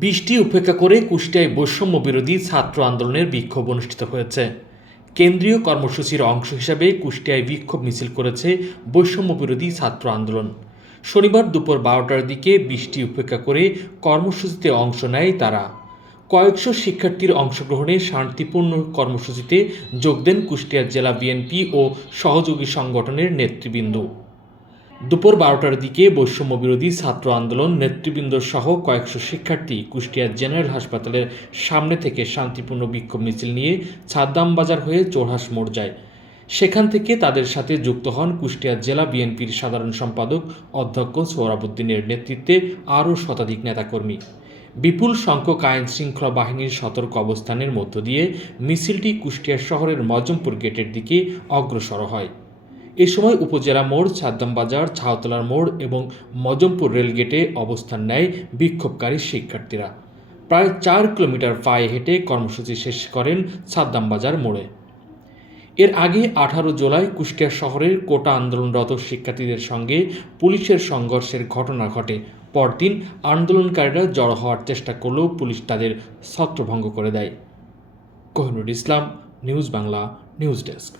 বৃষ্টি উপেক্ষা করে কুষ্টিয়ায় বৈষম্য বিরোধী ছাত্র আন্দোলনের বিক্ষোভ অনুষ্ঠিত হয়েছে। কেন্দ্রীয় কর্মসূচির অংশ হিসাবে কুষ্টিয়ায় বিক্ষোভ মিছিল করেছে বৈষম্য বিরোধী ছাত্র আন্দোলন। শনিবার দুপুর বারোটার দিকে বৃষ্টি উপেক্ষা করে কর্মসূচিতে অংশ নেয় তারা। কয়েকশো শিক্ষার্থীর অংশগ্রহণে শান্তিপূর্ণ কর্মসূচিতে যোগ দেন কুষ্টিয়া জেলা বিএনপি ও সহযোগী সংগঠনের নেতৃবৃন্দ। দুপুর বারোটার দিকে বৈষম্য বিরোধী ছাত্র আন্দোলন নেতৃবৃন্দ সহ কয়েকশো শিক্ষার্থী কুষ্টিয়া জেনারেল হাসপাতালের সামনে থেকে শান্তিপূর্ণ বিক্ষোভ মিছিল নিয়ে ছাদ্দাম বাজার হয়ে চোরহাস মোড় যায়। সেখান থেকে তাদের সাথে যুক্ত হন কুষ্টিয়া জেলা বিএনপির সাধারণ সম্পাদক অধ্যক্ষ সোহরাবুদ্দিনের নেতৃত্বে আরও শতাধিক নেতাকর্মী। বিপুল সংখ্যক আইন শৃঙ্খলা বাহিনীর সতর্ক অবস্থানের মধ্য দিয়ে মিছিলটি কুষ্টিয়া শহরের মজমপুর গেটের দিকে অগ্রসর হয়। এ সময় উপজেলা মোড় ছাদ্দাম বাজার ছাউতলার মোড় এবং মজমপুর রেলগেটে অবস্থান নেয় বিক্ষোভকারী শিক্ষার্থীরা। প্রায় চার কিলোমিটার পায়ে হেঁটে কর্মসূচি শেষ করেন ছাদ্দাম বাজার মোড়ে। এর আগে আঠারো জুলাই কুষ্টিয়া শহরের কোটা আন্দোলনরত শিক্ষার্থীদের সঙ্গে পুলিশের সংঘর্ষের ঘটনা ঘটে। পরদিন আন্দোলনকারীরা জড়ো হওয়ার চেষ্টা করলেও পুলিশ তাদের ছত্রভঙ্গ করে দেয়। Kohinoor Islam, news Bangla, news desk.